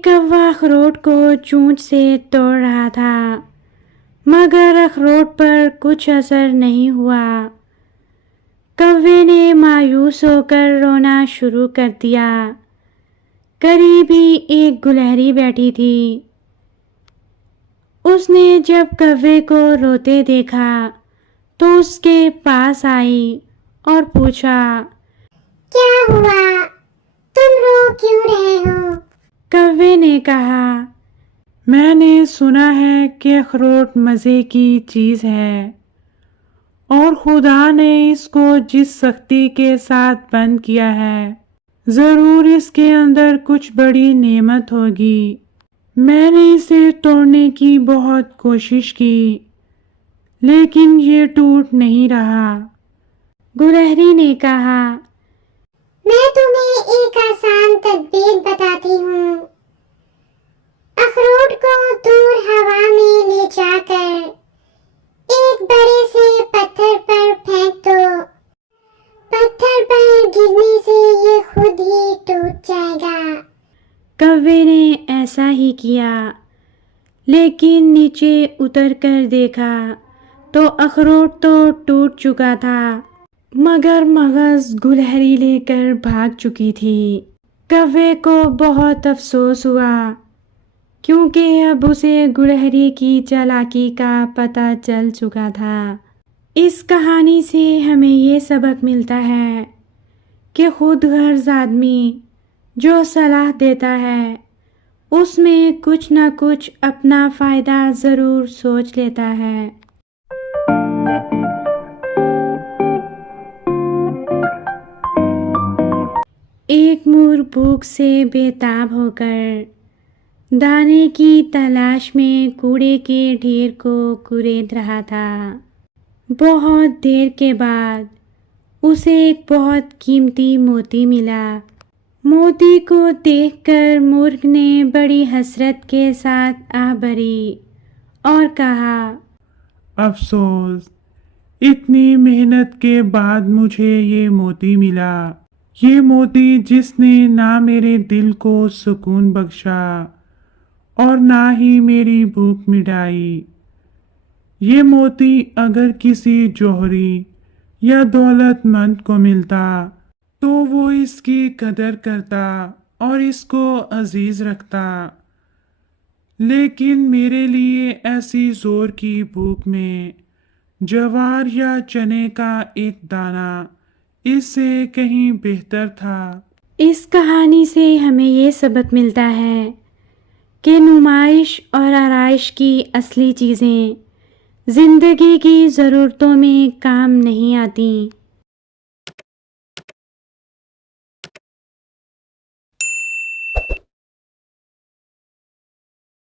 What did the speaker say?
ایک کوا اخروٹ کو چونچ سے توڑ رہا تھا، مگر اخروٹ پر کچھ اثر نہیں ہوا۔ کوے نے مایوس ہو کر رونا شروع کر دیا۔ قریب ہی ایک گلہری بیٹھی تھی۔ اس نے جب کوے کو روتے دیکھا تو اس کے پاس آئی اور پوچھا، کیا ہوا؟ تم رو کیوں رہے ہو؟ کوے نے کہا، میں نے سنا ہے کہ اخروٹ مزے کی چیز ہے اور خدا نے اس کو جس سختی کے ساتھ بند کیا ہے، ضرور اس کے اندر کچھ بڑی نعمت ہوگی۔ میں نے اسے توڑنے کی بہت کوشش کی لیکن یہ ٹوٹ نہیں رہا۔ گلہری نے کہا، میں تمہیں ایک آسان تدبیر بتاتی ہوں۔ اخروٹ کو دور ہوا میں لے جا کر ایک بڑے سے پتھر پر پھینک دو۔ پتھر پر گرنے سے یہ خود ہی ٹوٹ جائے گا۔ کوے نے ایسا ہی کیا، لیکن نیچے اتر کر دیکھا تو اخروٹ تو ٹوٹ چکا تھا، مگر مغز گلہری لے کر بھاگ چکی تھی۔ کوے کو بہت افسوس ہوا کیونکہ اب اسے گلہری کی چالاکی کا پتہ چل چکا تھا۔ اس کہانی سے ہمیں یہ سبق ملتا ہے کہ خود غرض آدمی جو صلاح دیتا ہے اس میں کچھ نہ کچھ اپنا فائدہ ضرور سوچ لیتا ہے۔ ایک مور بھوک سے بے تاب ہو کر دانے کی تلاش میں کوڑے کے ڈھیر کو کورید رہا تھا۔ بہت دیر کے بعد اسے ایک بہت قیمتی موتی ملا۔ موتی کو دیکھ کر مرغ نے بڑی حسرت کے ساتھ آہ بھری اور کہا، افسوس، اتنی محنت کے بعد مجھے یہ موتی ملا، یہ موتی جس نے نہ میرے دل کو سکون بخشا اور نہ ہی میری بھوک مٹائی۔ یہ موتی اگر کسی جوہری یا دولت مند کو ملتا تو وہ اس کی قدر کرتا اور اس کو عزیز رکھتا، لیکن میرے لیے ایسی زور کی بھوک میں جوار یا چنے کا ایک دانہ اس سے کہیں بہتر تھا۔ اس کہانی سے ہمیں یہ سبق ملتا ہے کہ نمائش اور آرائش کی اصلی چیزیں زندگی کی ضرورتوں میں کام نہیں آتیں۔